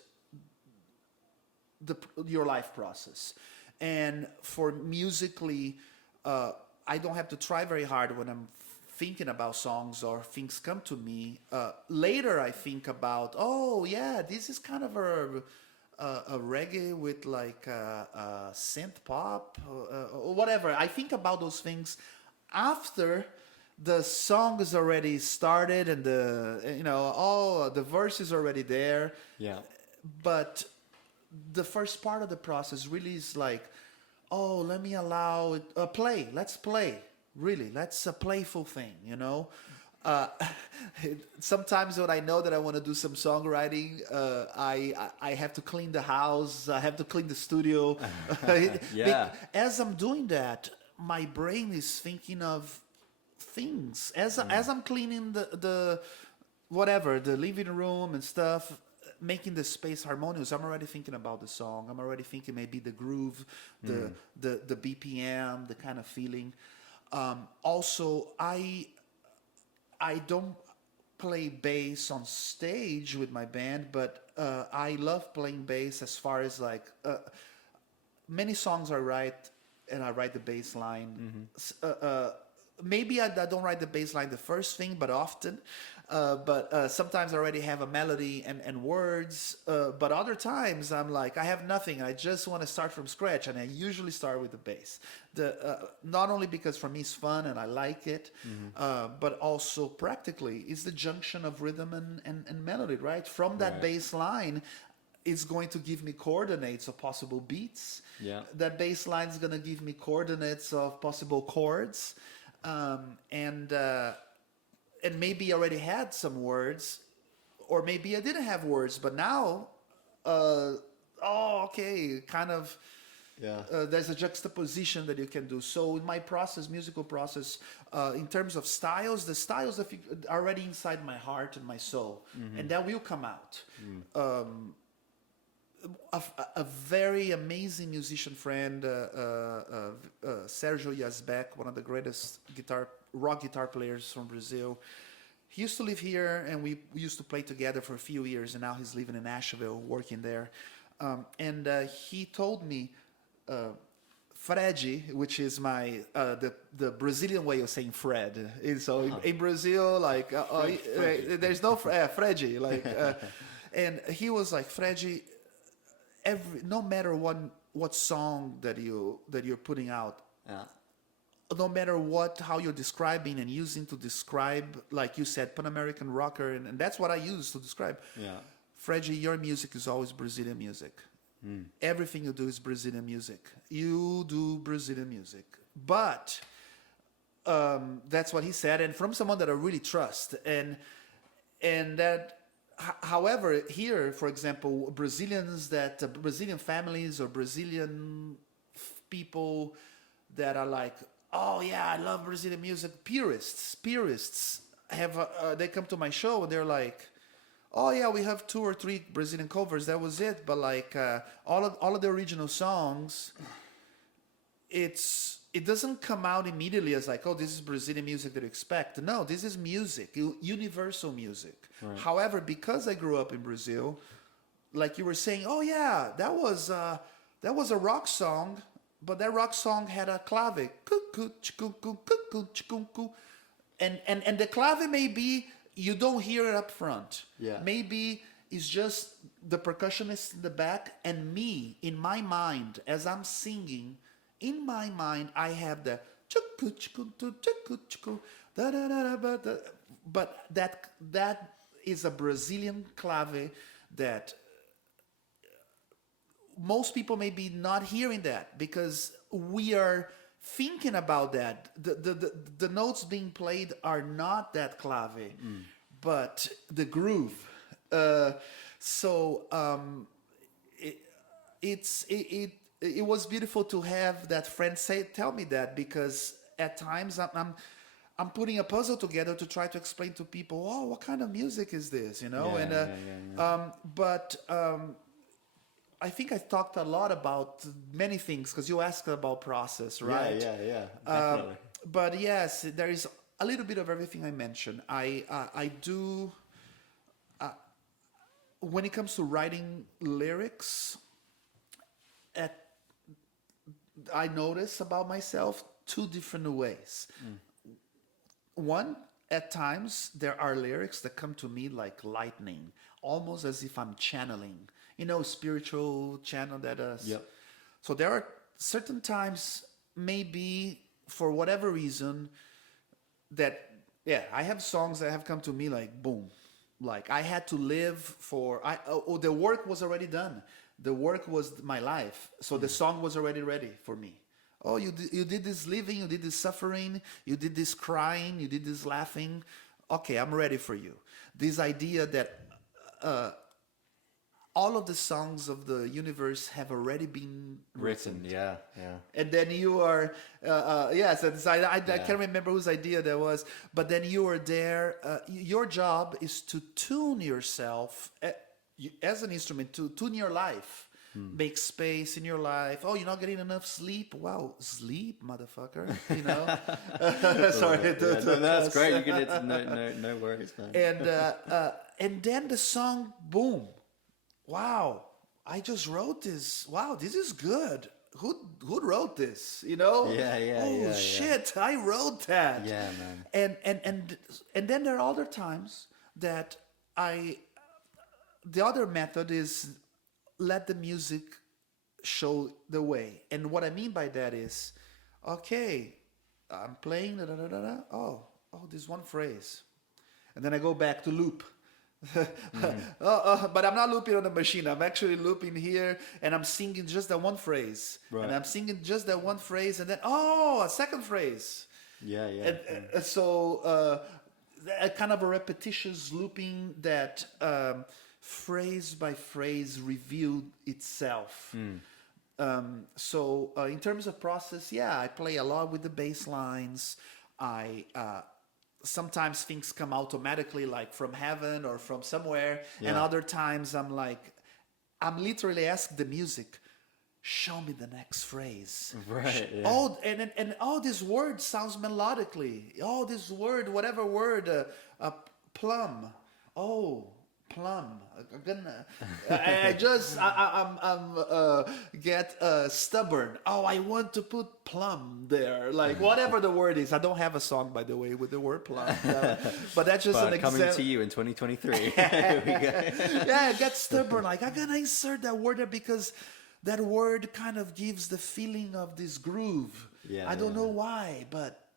your life process. And for musically, I don't have to try very hard when I'm thinking about songs or things come to me. Later I think about, this is kind of a reggae with like synth pop or whatever. I think about those things after the song is already started and the verse is already there. Yeah. But the first part of the process really is like, let me allow it play. Let's play. Really, that's a playful thing, you know. Sometimes when I know that I want to do some songwriting, I have to clean the house. I have to clean the studio. Yeah. As I'm doing that, my brain is thinking of things. As I'm cleaning the living room and stuff, making the space harmonious, I'm already thinking about the song. I'm already thinking maybe the groove, the BPM, the kind of feeling. Also, I don't play bass on stage with my band, but I love playing bass as far as like many songs I write, and I write the bass line. Maybe I don't write the bass line the first thing, but often. But sometimes I already have a melody and words. But other times I'm like, I have nothing. I just want to start from scratch. And I usually start with the bass. Not only because for me it's fun and I like it, but also practically it's the junction of rhythm and melody, right? From that bass line, it's going to give me coordinates of possible beats. Yeah. That bass line is going to give me coordinates of possible chords. And maybe I already had some words, or maybe I didn't have words, but now, kind of, there's a juxtaposition that you can do. So in my musical process, in terms of styles, the styles that are already inside my heart and my soul, and that will come out. A very amazing musician friend, Sergio Yazbek, one of the greatest rock guitar players from Brazil. He used to live here, and we used to play together for a few years, and now he's living in Nashville, working there. And he told me, Fred, which is my the Brazilian way of saying Fred. So in Brazil, like there's no Fred, like, and he was like, Fred, no matter what song that you're putting out, no matter how you're describing and using to describe, like you said, Pan-American rocker, and that's what I use to describe. Yeah, Freddy, your music is always Brazilian music. Everything you do is Brazilian music. You do Brazilian music, but that's what he said, and from someone that I really trust, and that. However, here, for example, Brazilian families or Brazilian people that are like, oh yeah, I love Brazilian music. Purists have they come to my show and they're like, oh yeah, we have 2 or 3 Brazilian covers. That was it. But like all of the original songs, it's it doesn't come out immediately as like, oh, this is Brazilian music that you expect. No, this is music, universal music. Right. However, because I grew up in Brazil, like you were saying, oh yeah, that was a rock song, but that rock song had a clave, and the clave maybe you don't hear it up front. Yeah. Maybe it's just the percussionist in the back, and me in my mind as I'm singing. In my mind, I have the but that is a Brazilian clave that most people may be not hearing that because we are thinking about that. The notes being played are not that clave, but the groove. It was beautiful to have that friend tell me that, because at times I'm putting a puzzle together to try to explain to people, oh, what kind of music is this, you know? But I think I talked a lot about many things because you asked about process, right? Yeah, definitely. But yes, there is a little bit of everything I mentioned. I do. When it comes to writing lyrics, I notice about myself two different ways. One, at times there are lyrics that come to me like lightning, almost as if I'm channeling, spiritual channel that Yep. So there are certain times, maybe for whatever reason, that I have songs that have come to me like boom, like I had to live for the work was already done. The work was my life. So the song was already ready for me. Oh, you did this living, you did this suffering, you did this crying, you did this laughing. Okay, I'm ready for you. This idea that all of the songs of the universe have already been written. Yeah. And then you are, I can't remember whose idea that was, but then you are there. Your job is to tune yourself as an instrument, to tune your life, make space in your life. Oh, you're not getting enough sleep? Wow, sleep, motherfucker. Sorry. That's great. You can, no worries, man. And then the song, boom. Wow, I just wrote this. Wow, this is good. Who wrote this? Yeah. Shit, I wrote that. Yeah, man. And then there are other times that the other method is let the music show the way. And what I mean by that is, okay, I'm playing, oh, this one phrase. And then I go back to loop. But I'm not looping on the machine. I'm actually looping here, and I'm singing just that one phrase. Right. And I'm singing just that one phrase, and then, a second phrase. Yeah. So a kind of a repetitious looping that phrase by phrase revealed itself. So in terms of process, I play a lot with the bass lines. Sometimes things come automatically, like from heaven or from somewhere, and other times I'm literally ask the music, show me the next phrase. Right. Yeah. Oh, and this word sounds melodically. Oh, this word, whatever word, plum. Oh, plum. I'm get stubborn. Oh, I want to put plum there. Like whatever the word is. I don't have a song, by the way, with the word plum. But that's just an example. Coming to you in 2023. Here we go. Yeah, get stubborn. Like I'm gonna insert that word there because that word kind of gives the feeling of this groove. I don't know why, but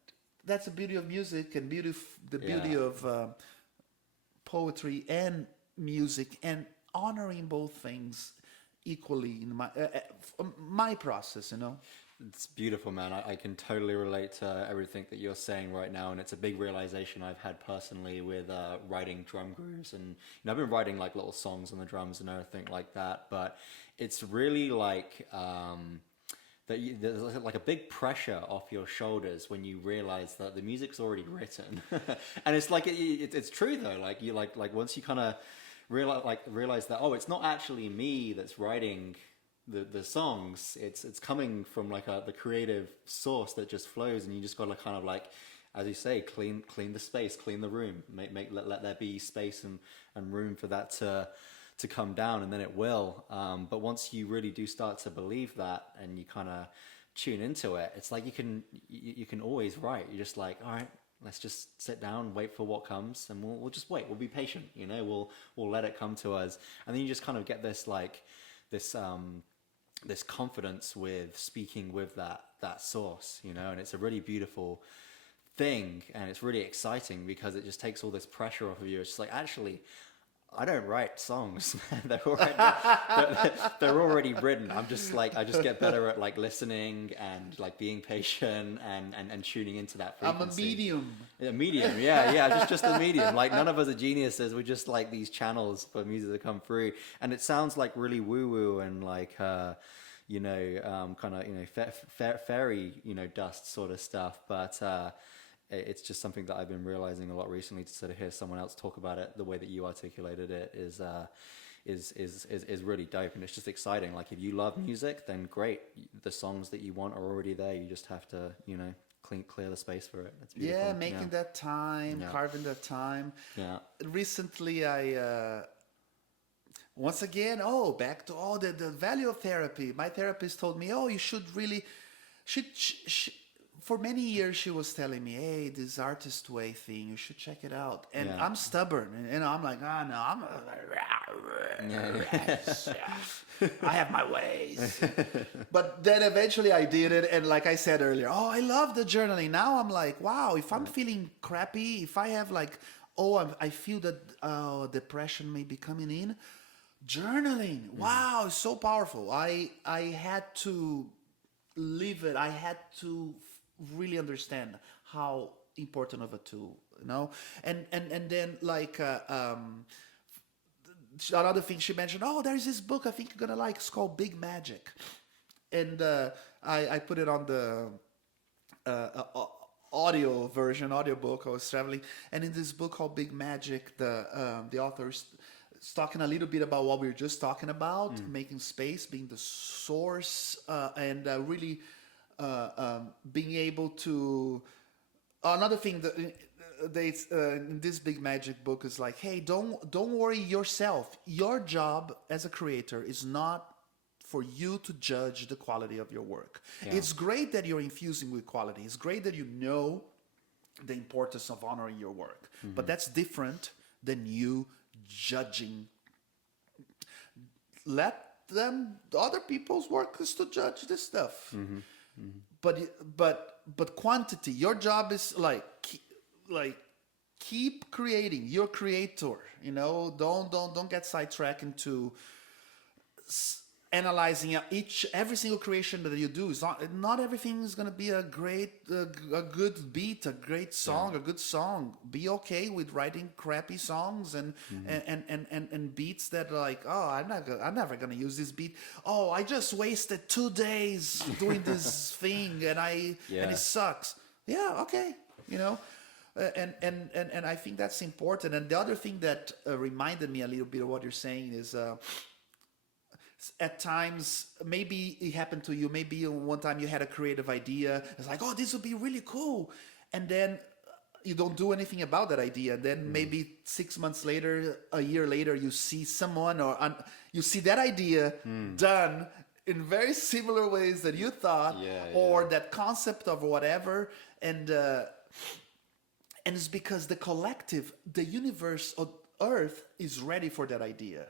that's the beauty of music and the beauty of poetry and music, and honoring both things equally in my process. It's beautiful, man. I can totally relate to everything that you're saying right now, and it's a big realization I've had personally with writing drum grooves. And I've been writing like little songs on the drums and everything like that, but it's really like there's like a big pressure off your shoulders when you realize that the music's already written. And it's like it's true though. Like you like once you kind of realize that, oh, it's not actually me that's writing the songs, it's coming from like the creative source that just flows, and you just gotta kind of like, as you say, clean the space, clean the room, let there be space and room for that to come down, and then it will. But once you really do start to believe that, and you kind of tune into it, it's like you can always write. You're just like, all right, let's just sit down, wait for what comes, and we'll just wait. We'll be patient, you know. We'll let it come to us, and then you just kind of get this like this confidence with speaking with that source, you know. And it's a really beautiful thing, and it's really exciting because it just takes all this pressure off of you. It's just like, actually, I don't write songs, man. They're already written. I just get better at like listening and like being patient and tuning into that frequency. I'm a medium. A medium, yeah, just a medium. Like, none of us are geniuses. We're just like these channels for music to come through. And it sounds like really woo-woo and like, you know, kind of, you know, fairy, you know, dust sort of stuff. But it's just something that I've been realizing a lot recently, to sort of hear someone else talk about it the way that you articulated it is really dope. And it's just exciting. Like, if you love music, then great. The songs that you want are already there. You just have to, you know, clear the space for it. It's beautiful. Yeah, making that time, carving that time. Yeah. Recently, I once again, back to the value of therapy. My therapist told me, you should really, for many years she was telling me, hey, this artist way thing, you should check it out. And I'm stubborn, and you know, I'm like, no, I'm I have my ways. But then eventually I did it, and like I said earlier, I love the journaling. Now I'm like, wow, if I'm feeling crappy, if I have like, I feel that depression may be coming in, journaling, wow, it's so powerful. I had to live it. I had to really understand how important of a tool, you know. And then like another thing she mentioned, there's this book I think you're gonna like, it's called Big Magic. And I put it on the audiobook. I was traveling, and in this book called Big Magic, the author's talking a little bit about what we were just talking about, making space, being the source, and really being able to. Another thing that in this Big Magic book is like, hey, don't worry yourself. Your job as a creator is not for you to judge the quality of your work. Yeah. It's great that you're infusing with quality. It's great that you know the importance of honoring your work, but that's different than you judging. Let them, other people's work is to judge this stuff. But quantity, your job is like keep creating. You're a creator, you know. Don't get sidetracked into analyzing every single creation that you do. Is not everything is going to be a good beat, a great song, a good song. Be okay with writing crappy songs and beats that are like, I'm never going to use this beat. I just wasted 2 days doing this thing and it sucks. Yeah, okay, you know. And I think that's important. And the other thing that reminded me a little bit of what you're saying is at times, maybe it happened to you, maybe one time you had a creative idea, it's like, this would be really cool, and then you don't do anything about that idea, and then maybe 6 months later, a year later, you see someone you see that idea done in very similar ways that you thought, or that concept of whatever, and it's because the collective, the universe of Earth is ready for that idea.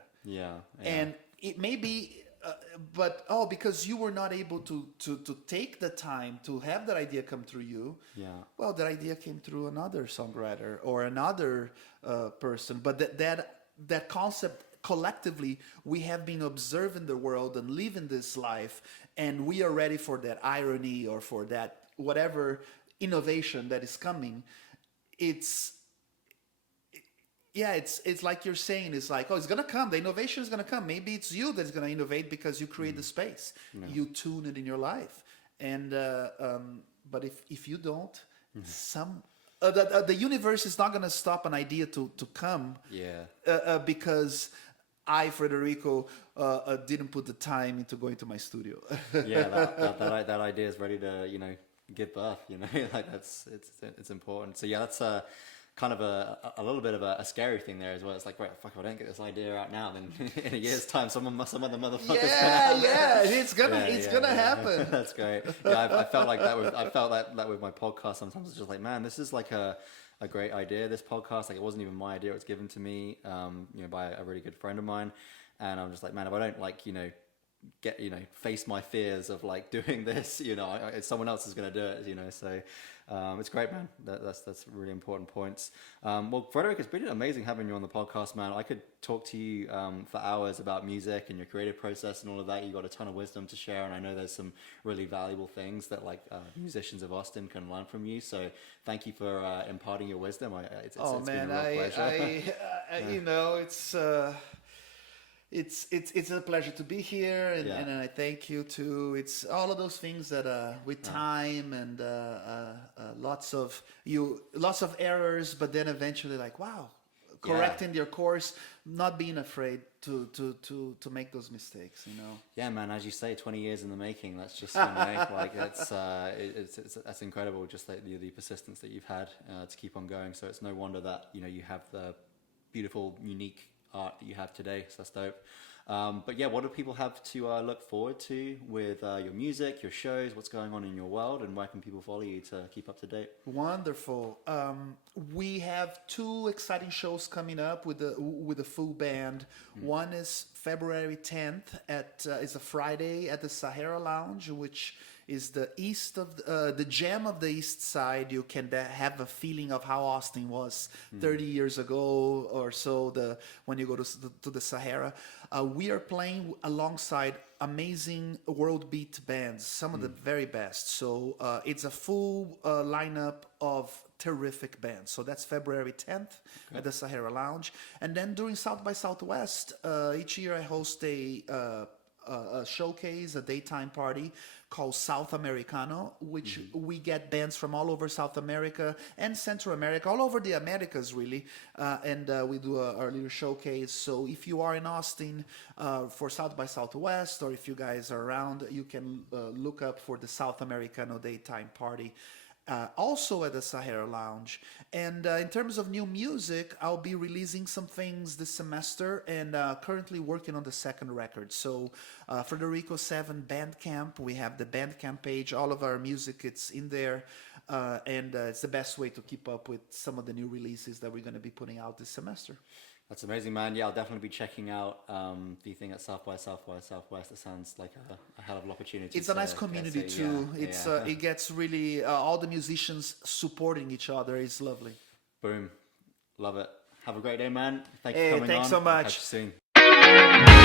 And it may be, but because you were not able to take the time to have that idea come through you. Well, that idea came through another songwriter or another person. But that concept, collectively, we have been observing the world and living this life, and we are ready for that irony or for that whatever innovation that is coming. It's like you're saying, it's like, it's going to come. The innovation is going to come. Maybe it's you that's going to innovate because you create the space. You tune it in your life. And but if you don't, the universe is not going to stop an idea to come. Because I, Frederico, didn't put the time into going to my studio. Yeah, that idea is ready to, give birth, like it's important. So yeah, that's kind of a little bit of a scary thing there as well. It's like, right, fuck, if I don't get this idea out now, then in a year's time, some other motherfucker's gonna have it. It's gonna happen. That's great. Yeah, I felt like that with my podcast. Sometimes it's just like, man, this is like a great idea. This podcast, like, it wasn't even my idea. It was given to me, by a really good friend of mine, and I'm just like, man, if I don't face my fears of like doing this, someone else is going to do it, so it's great, man. That's really important points. Well, Frederico, it's been amazing having you on the podcast, man. I could talk to you for hours about music and your creative process and all of that. You got a ton of wisdom to share, and I know there's some really valuable things that musicians of Austin can learn from you, so thank you for imparting your wisdom. It's been a real pleasure. It's a pleasure to be here, and I thank you too. It's all of those things that with time and lots of errors, but then eventually correcting your course, not being afraid to make those mistakes. Yeah, man. As you say, 20 years in the making. That's just that's incredible. Just like the persistence that you've had to keep on going. So it's no wonder that you have the beautiful, unique art that you have today, so that's dope. But yeah, what do people have to look forward to with your music, your shows, what's going on in your world, and where can people follow you to keep up to date? Wonderful. We have 2 exciting shows coming up with the full band. One is February 10th it's a Friday at the Sahara Lounge, which is the east of the gem of the East Side. You can have a feeling of how Austin was 30 years ago or so. When you go to the Sahara, we are playing alongside amazing world beat bands, some of the very best. So it's a full lineup of terrific bands. So that's February 10th at the Sahara Lounge, and then during South by Southwest, each year I host a showcase, a daytime party called South Americano, which we get bands from all over South America and Central America, all over the Americas really, and we do our little showcase. So if you are in Austin for South by Southwest, or if you guys are around, you can look up for the South Americano daytime party. Also at the Sahara Lounge. And in terms of new music, I'll be releasing some things this semester, and currently working on the second record. So Frederico 7 Bandcamp, we have the Bandcamp page, all of our music, it's in there, and it's the best way to keep up with some of the new releases that we're going to be putting out this semester. That's amazing, man. Yeah, I'll definitely be checking out the thing at South by Southwest. It sounds like a hell of an opportunity. It's a nice community too. It gets really all the musicians supporting each other. It's lovely. Boom. Love it. Have a great day, man. Thank you for coming on. Thanks so much. Catch you soon.